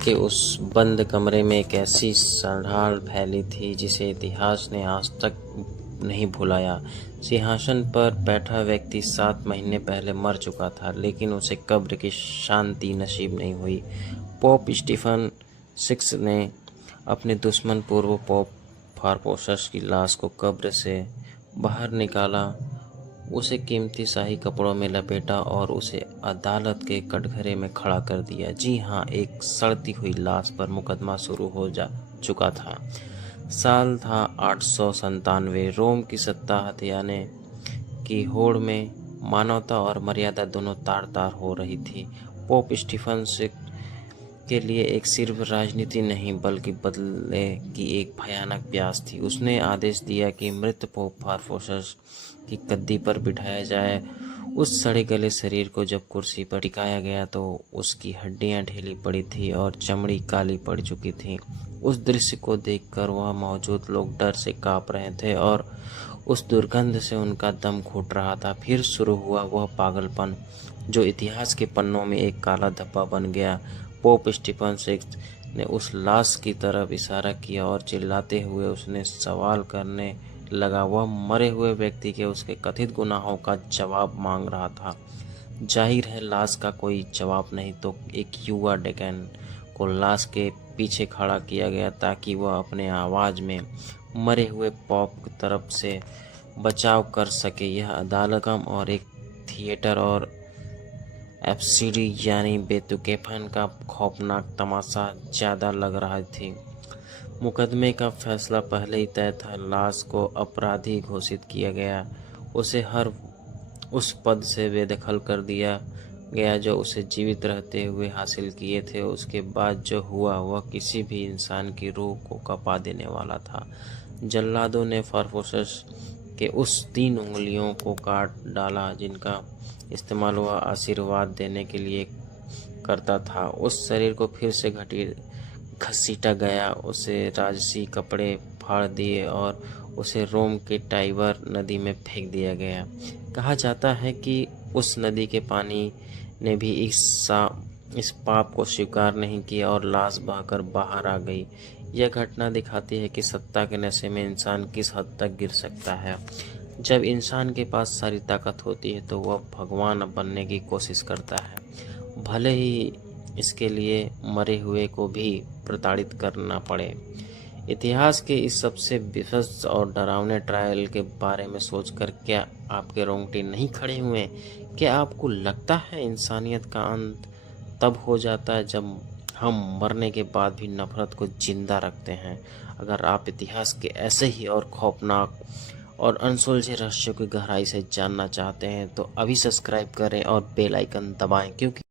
के उस बंद कमरे में एक ऐसी सड़ाल फैली थी जिसे इतिहास ने आज तक नहीं भुलाया। सिंहासन पर बैठा व्यक्ति 7 महीने पहले मर चुका था, लेकिन उसे कब्र की शांति नसीब नहीं हुई। पोप स्टीफन 6 ने अपने दुश्मन पूर्व पोप फारपोसस की लाश को कब्र से बाहर निकाला, उसे कीमती शाही कपड़ों में लपेटा और उसे अदालत के कटघरे में खड़ा कर दिया। जी हाँ, एक सड़ती हुई लाश पर मुकदमा शुरू हो जा चुका था। साल था 897। रोम की सत्ता हथियाने की होड़ में मानवता और मर्यादा दोनों तार-तार हो रही थी। पोप स्टीफन के लिए एक सिर्फ राजनीति नहीं बल्कि बदले की एक भयानक प्यास थी। उसने आदेश दिया कि मृत पोप फारपोसस की गद्दी पर बिठाया जाए। उस सड़े गले शरीर को जब कुर्सी पर टिकाया गया तो उसकी हड्डियां ढीली पड़ी थी और चमड़ी काली पड़ चुकी थी। उस दृश्य को देखकर वह मौजूद लोग डर से कांप रहे थे और उस दुर्गंध से उनका दम घुट रहा था। फिर शुरू हुआ वह पागलपन जो इतिहास के पन्नों में एक काला धब्बा बन गया। पोप स्टीफन 6 ने उस लाश की तरफ इशारा किया और चिल्लाते हुए उसने सवाल करने लगा। वह मरे हुए व्यक्ति के उसके कथित गुनाहों का जवाब मांग रहा था। जाहिर है लाश का कोई जवाब नहीं तो एक युवा डेकन को लाश के पीछे खड़ा किया गया ताकि वह अपने आवाज़ में मरे हुए पोप की तरफ से बचाव कर सके। यह अदालत कम और एक थिएटर और एब्सिडी यानी बेतुकेपन का खौफनाक तमाशा ज़्यादा लग रहा थी। मुकदमे का फैसला पहले ही तय था। लाश को अपराधी घोषित किया गया। उसे हर उस पद से बेदखल कर दिया गया जो उसे जीवित रहते हुए हासिल किए थे। उसके बाद जो हुआ वह किसी भी इंसान की रूह को कँपा देने वाला था। जल्लादों ने फारपोसस के उस 3 उंगलियों को काट डाला जिनका इस्तेमाल वह आशीर्वाद देने के लिए करता था। उस शरीर को फिर से घसीटा गया, उसे राजसी कपड़े फाड़ दिए और उसे रोम के टाइबर नदी में फेंक दिया गया। कहा जाता है कि उस नदी के पानी ने भी इस पाप को स्वीकार नहीं किया और लाश बहकर बाहर आ गई। यह घटना दिखाती है कि सत्ता के नशे में इंसान किस हद तक गिर सकता है। जब इंसान के पास सारी ताकत होती है तो वह भगवान बनने की कोशिश करता है, भले ही इसके लिए मरे हुए को भी प्रताड़ित करना पड़े। इतिहास के इस सबसे विभत्स और डरावने ट्रायल के बारे में सोचकर क्या आपके रोंगटे नहीं खड़े हुए? क्या आपको लगता है इंसानियत का अंत तब हो जाता है जब हम मरने के बाद भी नफरत को जिंदा रखते हैं? अगर आप इतिहास के ऐसे ही और खौफनाक और अनसुलझे रहस्यों की गहराई से जानना चाहते हैं तो अभी सब्सक्राइब करें और बेल आइकन दबाएं, क्योंकि